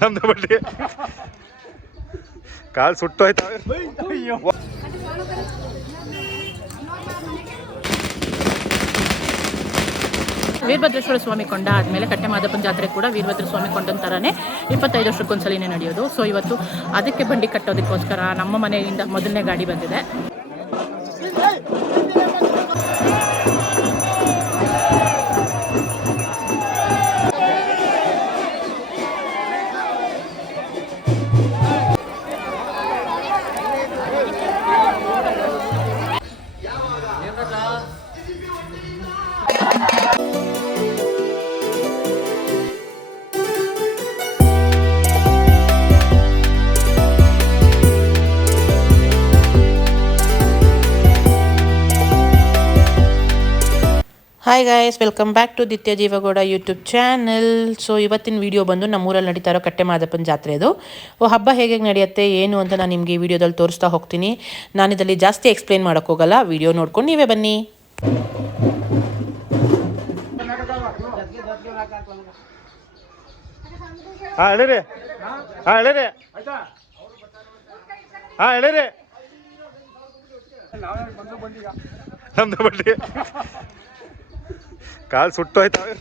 ನಮ್ದು ಬಡ್ಡಿ ಕಾಲು ಸುಟ್ಟೋಯ್ತಾವೆ. ವೀರಭದ್ರೇಶ್ವರ ಸ್ವಾಮಿ ಕೊಂಡ ಆದಮೇಲೆ ಕಟ್ಟೆ ಮಾದಪ್ಪನ ಜಾತ್ರೆ ಕೂಡ ವೀರಭದ್ರ ಸ್ವಾಮಿ ಕೊಂಡನ ಥರನೇ 25 ವರ್ಷಕ್ಕೊಂದ್ಸಲಿನೇ ನಡೆಯೋದು. ಸೊ ಇವತ್ತು ಅದಕ್ಕೆ ಬಂಡಿ ಕಟ್ಟೋದಕ್ಕೋಸ್ಕರ ನಮ್ಮ ಮನೆಯಿಂದ ಮೊದಲನೇ ಗಾಡಿ ಬಂದಿದೆ. Hi guys, welcome back to Dithya Jeevagowda YouTube channel. So ಇವತ್ತಿನ ವಿಡಿಯೋ ಬಂದು ನಮ್ಮೂರಲ್ಲಿ ನಡೀತಾ ಇರೋ ಕಟ್ಟೆ ಮಾದಪ್ಪನ ಜಾತ್ರೆದು ಹಬ್ಬ ಹೇಗೆ ನಡೆಯುತ್ತೆ ಏನು ಅಂತ ನಾನು ನಿಮಗೆ ಈ ವಿಡಿಯೋದಲ್ಲಿ ತೋರಿಸ್ತಾ ಹೋಗ್ತೀನಿ. ನಾನು ಇದರಲ್ಲಿ ಜಾಸ್ತಿ ಎಕ್ಸ್ಪ್ಲೇನ್ ಮಾಡೋಕ್ಕೆ ಹೋಗಲ್ಲ, ವಿಡಿಯೋ ನೋಡ್ಕೊಂಡು ನೀವೇ ಬನ್ನಿ. ನಮ್ದು ಬಡ್ಡಿ ಕಾಲು ಸುಟ್ಟೋಯ್ತಾವೆ.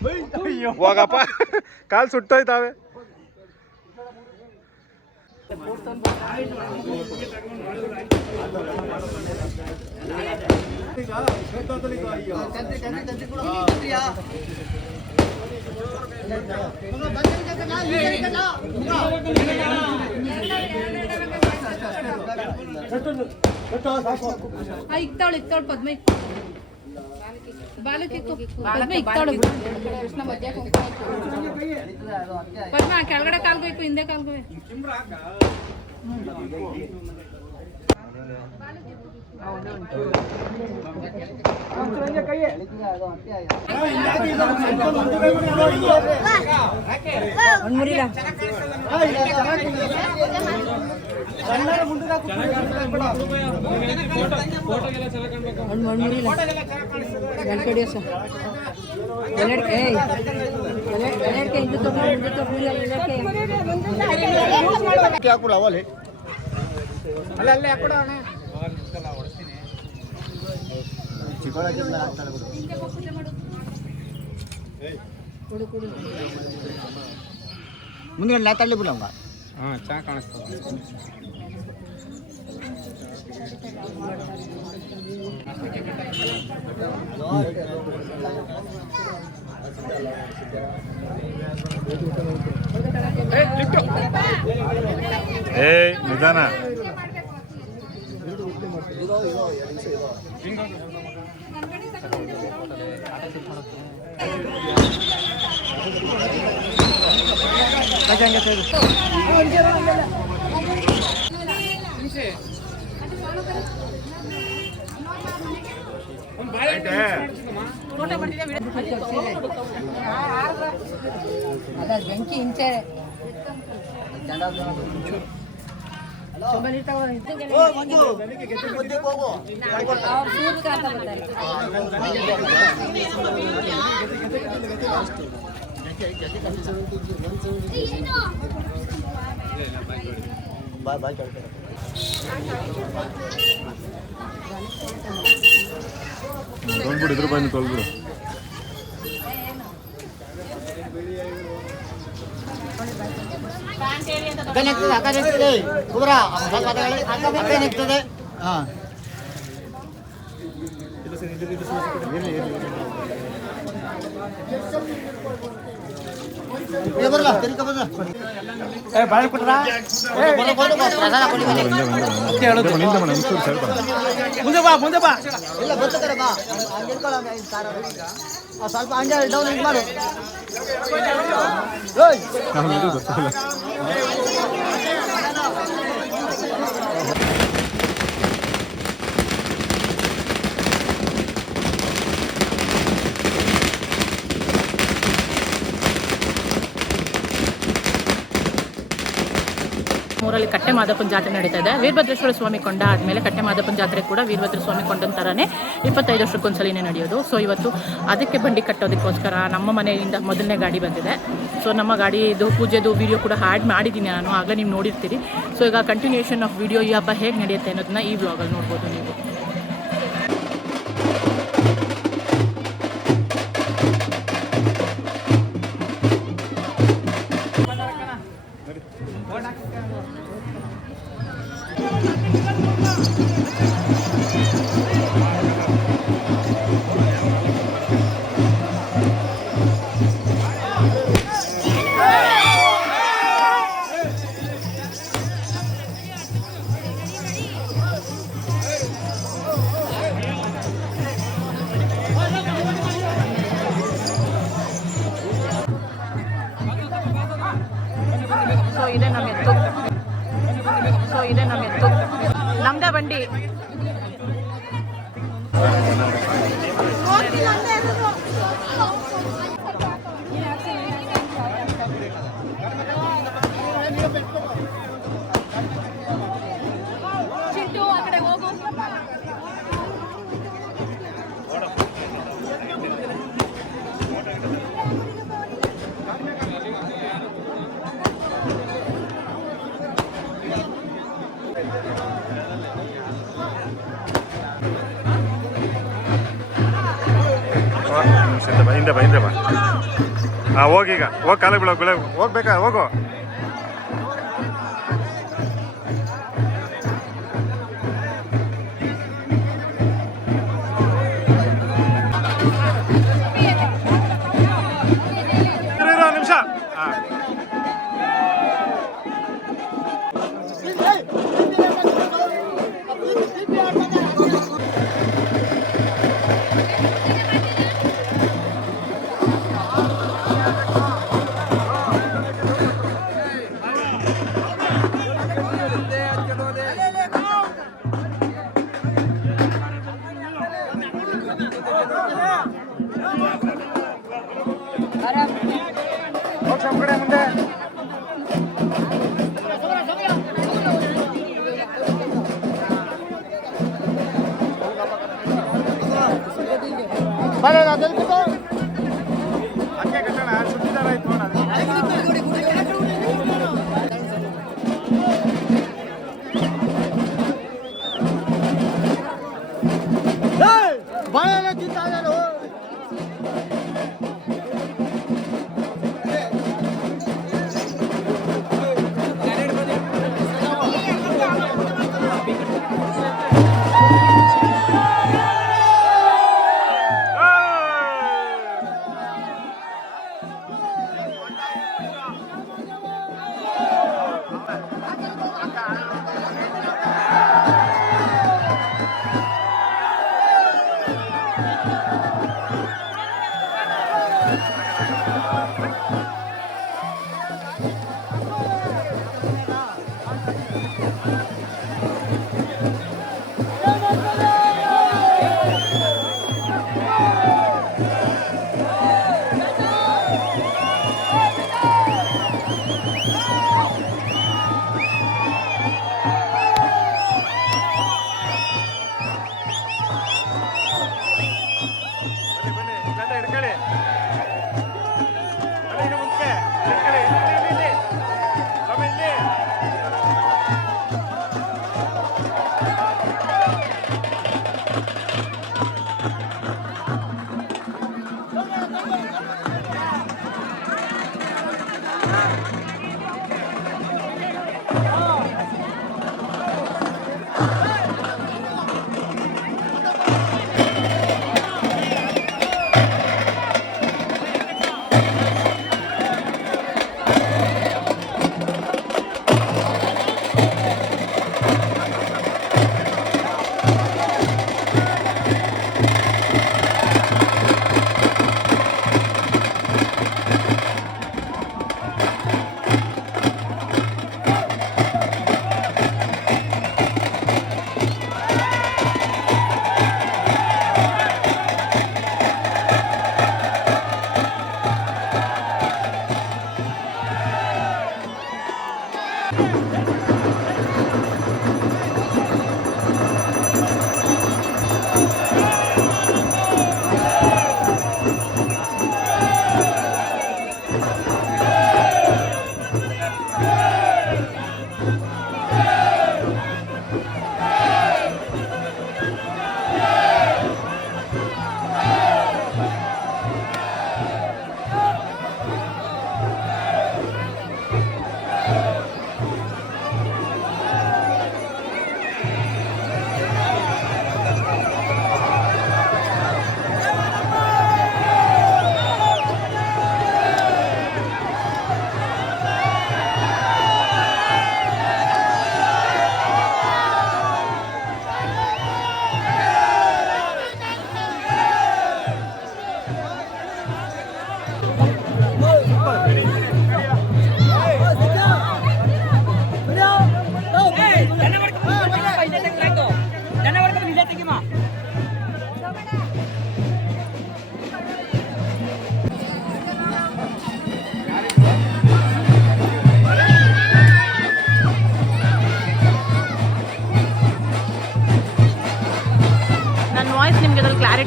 ಹೋಗಪ್ಪ, ಕಾಲು ಸುಟ್ಟೋಯ್ತಾವೆ. ಇಕ್ತಾಳು ಪದ್ಮ ಪದ್ಮ ಕೆಳಗಡೆ ಕಾಲ್ಗೋಯ್ತು, ಹಿಂದೆ ಕಾಲ್ಗೋಯ್. ಮುಂದೆ ತಳ್ಳಿ ಬಿಡಂಗ ಚಾ ಕಾಣಿಸ್ತದೆ. ನಿಧಾನ. ಬೆಂಕಿ ಹಿಂಸೆ ತೊಳ್ಬಿಡು, ಇದ್ರ ಬಂದು ತೊಳ್ಬಿಡು. ಬಾಳೆ ಕೊಟ್ರ ಮುಂದೆ ಬಾ ಮುಂದೆ ಬಾ. ಇಲ್ಲ ಬರ್ತಾರೆ ಬಾ, ಸ್ವಲ್ಪ ಹಂಗೆ ಡೌನ್ ಇದು ಮಾಡು. ಊರಲ್ಲಿ ಕಟ್ಟೆ ಮಾದಪ್ಪನ ಜಾತ್ರೆ ನಡೀತಾ ಇದೆ. ವೀರಭದ್ರೇಶ್ವರ ಸ್ವಾಮಿ ಕೊಂಡ ಆದಮೇಲೆ ಕಟ್ಟೆ ಮಾದಪ್ಪನ ಜಾತ್ರೆ ಕೂಡ ವೀರಭದ್ರ ಸ್ವಾಮಿ ಕೊಂಡನ ಥರನೇ 25 ವರ್ಷಕ್ಕೊಂದ್ಸಲಿನೇ ನಡೆಯೋದು. ಸೊ ಇವತ್ತು ಅದಕ್ಕೆ ಬಂಡಿ ಕಟ್ಟೋದಕ್ಕೋಸ್ಕರ ನಮ್ಮ ಮನೆಯಿಂದ ಮೊದಲನೇ ಗಾಡಿ ಬಂದಿದೆ. ಸೊ ನಮ್ಮ ಗಾಡಿದು ಪೂಜೆದು ವಿಡಿಯೋ ಕೂಡ ಆ್ಯಡ್ ಮಾಡಿದ್ದೀನಿ ನಾನು, ಆಗಲೇ ನೀವು ನೋಡಿರ್ತೀರಿ. ಸೊ ಈಗ ಕಂಟಿನ್ಯೂಷನ್ ಆಫ್ ವಿಡಿಯೋ ಈ ಹಬ್ಬ ಹೇಗೆ ನಡೆಯುತ್ತೆ ಅನ್ನೋದನ್ನ ಈ ವ್ಲಾಗಲ್ಲಿ ನೋಡ್ಬೋದು ನೀವು. ಸೊ ಇದೇ ನಮ್ಮ ಎತ್ತು, ನಮ್ಮದೇ ಬಂಡಿ. ಹಿಂದೆ ಬಾ. ಹಾಂ ಹೋಗೀಗ, ಹೋಗಿ ಕಾಲ ಬೀಳೋ ಹೋಗ್ಬೇಕಾ, ಹೋಗು. ನಿಮಿಷ. ಹಾಂ ಮುಂದೆ ಹಂಗೆ ಕಟ್ಟೋಣ, ಸುತ್ತಿದಾರ ಆಯ್ತು ನೋಡ. Thank you.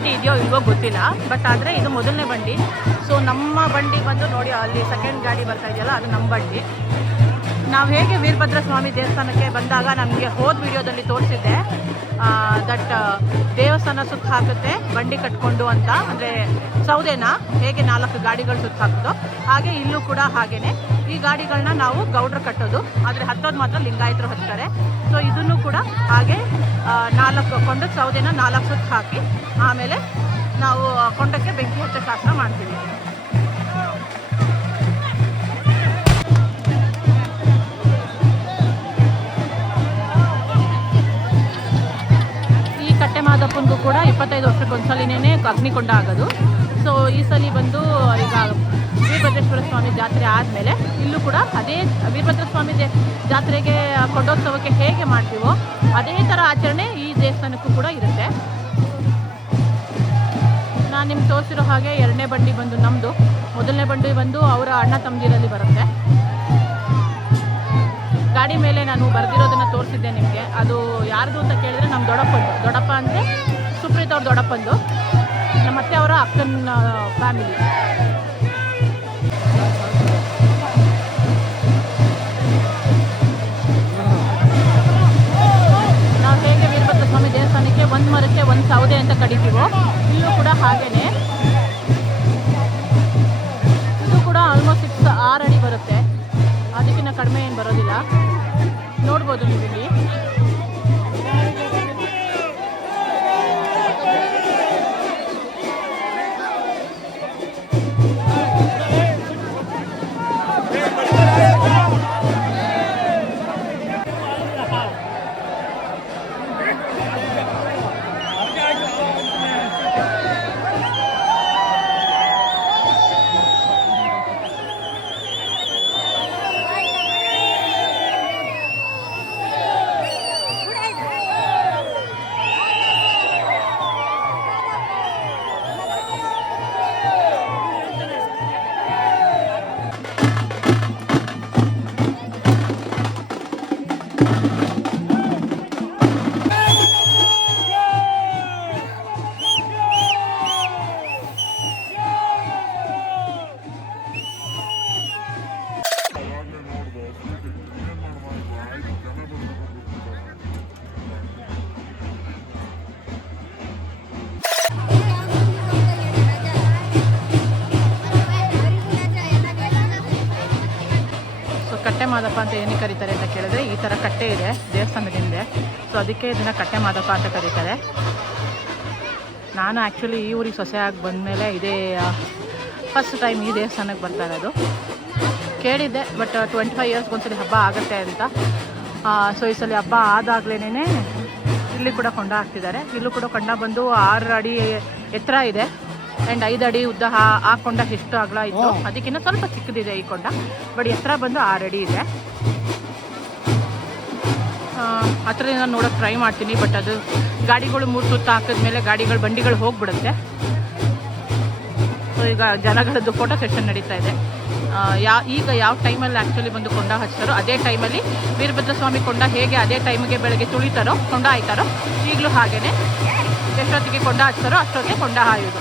ಫೆಸಿಲಿಟಿ ಇದೆಯೋ ಇಲ್ವೋ ಗೊತ್ತಿಲ್ಲ. ಬಟ್ ಆದರೆ ಇದು ಮೊದಲನೇ ಬಂಡಿ. ಸೊ ನಮ್ಮ ಬಂಡಿ ಬಂದು ನೋಡಿ, ಅಲ್ಲಿ ಸೆಕೆಂಡ್ ಗಾಡಿ ಬರ್ತಾ ಇದೆಯಲ್ಲ, ಅದು ನಮ್ಮ ಬಂಡಿ. ನಾವು ಹೇಗೆ ವೀರಭದ್ರ ಸ್ವಾಮಿ ದೇವಸ್ಥಾನಕ್ಕೆ ಬಂದಾಗ ನನಗೆ ಹೋದ ವಿಡಿಯೋದಲ್ಲಿ ತೋರಿಸಿದ್ದೆ ದಟ್ ದೇವಸ್ಥಾನ ಸುತ್ತ ಹಾಕುತ್ತೆ ಬಂಡಿ ಕಟ್ಕೊಂಡು ಅಂತ, ಅಂದರೆ ಸೌದೆನ ಹೇಗೆ 4 ಗಾಡಿಗಳು ಸುತ್ತ ಹಾಕೋದು, ಹಾಗೆ ಇಲ್ಲೂ ಕೂಡ ಹಾಗೇನೆ ಈ ಗಾಡಿಗಳನ್ನ ನಾವು ಗೌಡ್ರು ಕಟ್ಟೋದು, ಆದರೆ ಹತ್ತೋದು ಮಾತ್ರ ಲಿಂಗಾಯತರು ಹತ್ತಾರೆ. ಸೊ ಇದನ್ನು ಕೂಡ ಹಾಗೆ 4 ಕೊಂಡದ ಸೌದೆನ 4 ಸುತ್ತ ಹಾಕಿ ಆಮೇಲೆ ನಾವು ಕೊಂಡಕ್ಕೆ ಬೆಂಕಿ ಹಚ್ಚೋ ಶಾಸ್ತ್ರ ಮಾಡ್ತೀವಿ. ಮಾದಪ್ಪನಿಗೂ ಕೂಡ 25 ವರ್ಷಕ್ಕೊಂದ್ಸಲಿನೇ ಅಗ್ನಿಕೊಂಡ ಆಗೋದು. ಸೊ ಈ ಸಲ ಬಂದು ಈಗ ವೀರಭದ್ರೇಶ್ವರ ಸ್ವಾಮಿ ಜಾತ್ರೆ ಆದಮೇಲೆ ಇಲ್ಲೂ ಕೂಡ ಅದೇ ವೀರಭದ್ರ ಸ್ವಾಮಿ ಜಾತ್ರೆಗೆ ಕೊಂಡೋತ್ಸವಕ್ಕೆ ಹೇಗೆ ಮಾಡ್ತೀವೋ ಅದೇ ಥರ ಆಚರಣೆ ಈ ದೇವಸ್ಥಾನಕ್ಕೂ ಕೂಡ ಇರುತ್ತೆ. ನಾನು ನಿಮ್ಗೆ ತೋರಿಸಿರೋ ಹಾಗೆ 2ನೇ ಬಂಡಿ ಬಂದು ನಮ್ಮದು, ಮೊದಲನೇ ಬಂಡಿ ಬಂದು ಅವರ ಅಣ್ಣ ತಮ್ಮದಿರಲ್ಲಿ ಬರುತ್ತೆ. ಗಾಡಿ ಮೇಲೆ ನಾನು ಬರೆದಿರೋದನ್ನು ತೋರಿಸಿದ್ದೆ ನಿಮಗೆ. ಅದು ಯಾರ್ದು ಅಂತ ಕೇಳಿದರೆ ನಮ್ಮ ದೊಡ್ಡಪ್ಪ ಅಂದರೆ ಸುಪ್ರೀತ್ ಅವ್ರ ದೊಡ್ಡಪ್ಪಂದು, ನಮ್ಮ ಅತ್ತೆ ಅವರ ಅಕ್ಕನ ಫ್ಯಾಮಿಲಿ. ನಾವು ಹೇಗೆ ವೀರಭದ್ರ ಸ್ವಾಮಿ ದೇವಸ್ಥಾನಕ್ಕೆ 1 ಮರಕ್ಕೆ 1 ಸೌದೆ ಅಂತ ಕಡಿತೀವೋ ಇಲ್ಲೂ ಕೂಡ ಹಾಗೇನೆ. ಇದು ಕೂಡ ಆಲ್ಮೋಸ್ಟ್ 6 ಅಡಿ ಬರುತ್ತೆ, ಅದಕ್ಕಿಂತ ಕಡಿಮೆ ಏನು ಬರೋದಿಲ್ಲ. ನೋಡ್ಬೋದು ನೀವು ಇಲ್ಲಿ. ಕಟ್ಟೆ ಮಾದಪ್ಪ ಅಂತ ಏನಕ್ಕೆ ಕರೀತಾರೆ ಅಂತ ಕೇಳಿದ್ರೆ, ಈ ಥರ ಕಟ್ಟೆ ಇದೆ ದೇವಸ್ಥಾನದ ಹಿಂದೆ, ಸೊ ಅದಕ್ಕೆ ಇದನ್ನು ಕಟ್ಟೆ ಮಾದಪ್ಪ ಅಂತ ಕರೀತಾರೆ. ನಾನು ಆ್ಯಕ್ಚುಲಿ ಈ ಊರಿಗೆ ಸೊಸೆಯಾಗಿ ಬಂದಮೇಲೆ ಇದೇ ಫಸ್ಟ್ ಟೈಮ್ ಈ ದೇವಸ್ಥಾನಕ್ಕೆ ಬರ್ತಾ ಇರೋದು. ಕೇಳಿದ್ದೆ, ಬಟ್ 25 ಇಯರ್ಸ್ಗೆ ಒಂದ್ಸಲಿ ಹಬ್ಬ ಆಗುತ್ತೆ ಅಂತ. ಸೊ ಈ ಸಲ ಹಬ್ಬ ಆದಾಗ್ಲೇ ಇಲ್ಲಿ ಕೂಡ ಕೊಂಡ ಹಾಕ್ತಿದ್ದಾರೆ. ಇಲ್ಲೂ ಕೂಡ ಕೊಂಡ ಬಂದು 6 ಅಡಿ ಎತ್ತರ ಇದೆ ಆ್ಯಂಡ್ 5 ಅಡಿ ಉದ್ದ. ಆ ಕೊಂಡ ಎಷ್ಟು ಅಗಲ ಇತ್ತು, ಅದಕ್ಕಿಂತ ಸ್ವಲ್ಪ ಚಿಕ್ಕದಿದೆ ಈ ಕೊಂಡ, ಬಟ್ ಎತ್ತರ ಬಂದು 6 ಅಡಿ ಇದೆ. ಹತ್ರದಿಂದ ನೋಡೋಕೆ ಟ್ರೈ ಮಾಡ್ತೀನಿ, ಬಟ್ ಅದು ಗಾಡಿಗಳು 3 ಸುತ್ತ ಹಾಕಿದ್ಮೇಲೆ ಬಂಡಿಗಳು ಹೋಗ್ಬಿಡುತ್ತೆ. ಸೊ ಈಗ ಜನಗಳದ್ದು ಫೋಟೋ ಸೆಷನ್ ನಡೀತಾ ಇದೆ. ಈಗ ಯಾವ ಟೈಮಲ್ಲಿ ಆ್ಯಕ್ಚುಲಿ ಬಂದು ಕೊಂಡ ಹಚ್ತಾರೋ ಅದೇ ಟೈಮಲ್ಲಿ ವೀರಭದ್ರ ಸ್ವಾಮಿ ಕೊಂಡ ಹೇಗೆ ಅದೇ ಟೈಮಿಗೆ ಬೆಳಗ್ಗೆ ತುಳಿತಾರೋ ಕೊಂಡ ಹಾಯ್ತಾರೋ, ಈಗಲೂ ಹಾಗೇ ಎಷ್ಟೊತ್ತಿಗೆ ಕೊಂಡ ಹಚ್ತಾರೋ ಅಷ್ಟೊತ್ತಿಗೆ ಕೊಂಡ ಹಾಯೋದು.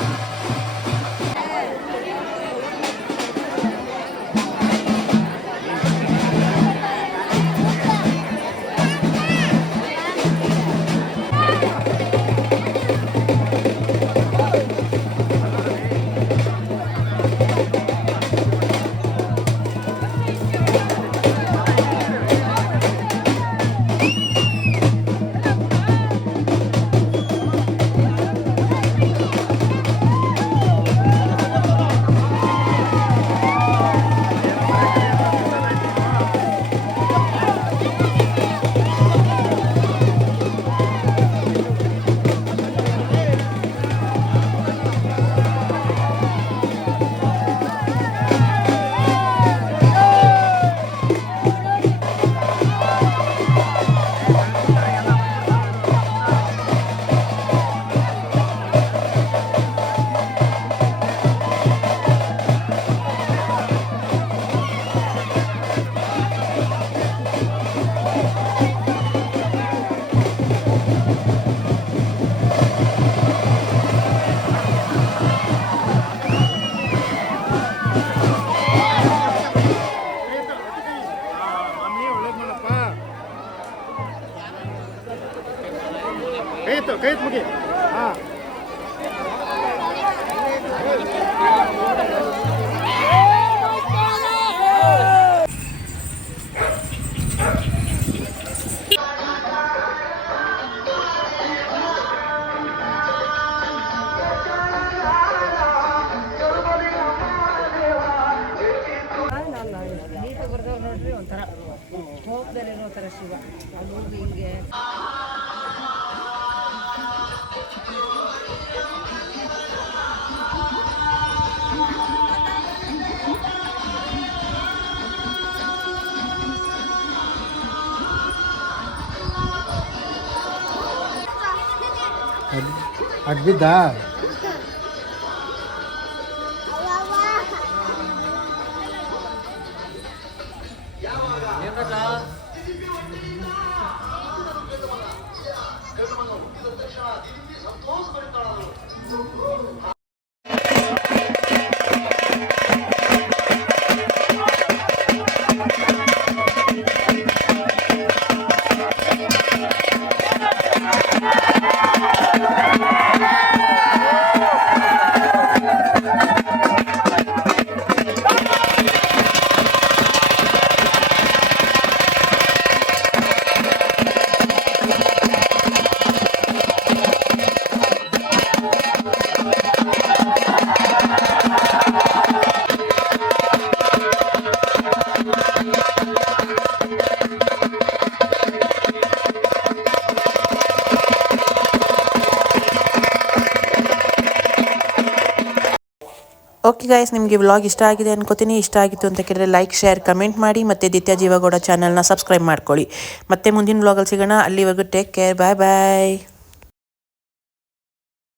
ಎತ್ತು ಕೈ ಎತ್ತು ಮುಗಿ ಹಾಂ ನೋಡ್ರಿ ಒಂಥರ ಹೋಗ್ದಲ್ಲಿರೋ ಥರ ಶಿವ ಅದು ಹಿಂಗೆ ಅಡ್ಬಿದ್ದಾ ಓಕೆ ಗೈಸ್, ನಿಮಗೆ ವ್ಲಾಗ್ ಇಷ್ಟ ಆಗಿದೆ ಅನ್ಕೋತೀನಿ. ಇಷ್ಟ ಆಗಿತ್ತು ಅಂತ ಕೇಳಿದ್ರೆ ಲೈಕ್, ಶೇರ್, ಕಮೆಂಟ್ ಮಾಡಿ. ಮತ್ತು ದಿತ್ಯ ಜೀವಗೌಡ ಚಾನಲ್ನ ಸಬ್ಸ್ಕ್ರೈಬ್ ಮಾಡ್ಕೊಳ್ಳಿ. ಮತ್ತೆ ಮುಂದಿನ ವ್ಲಾಗಲ್ಲಿ ಸಿಗೋಣ. ಅಲ್ಲಿವರೆಗೂ ಟೇಕ್ ಕೇರ್. ಬಾಯ್ ಬಾಯ್.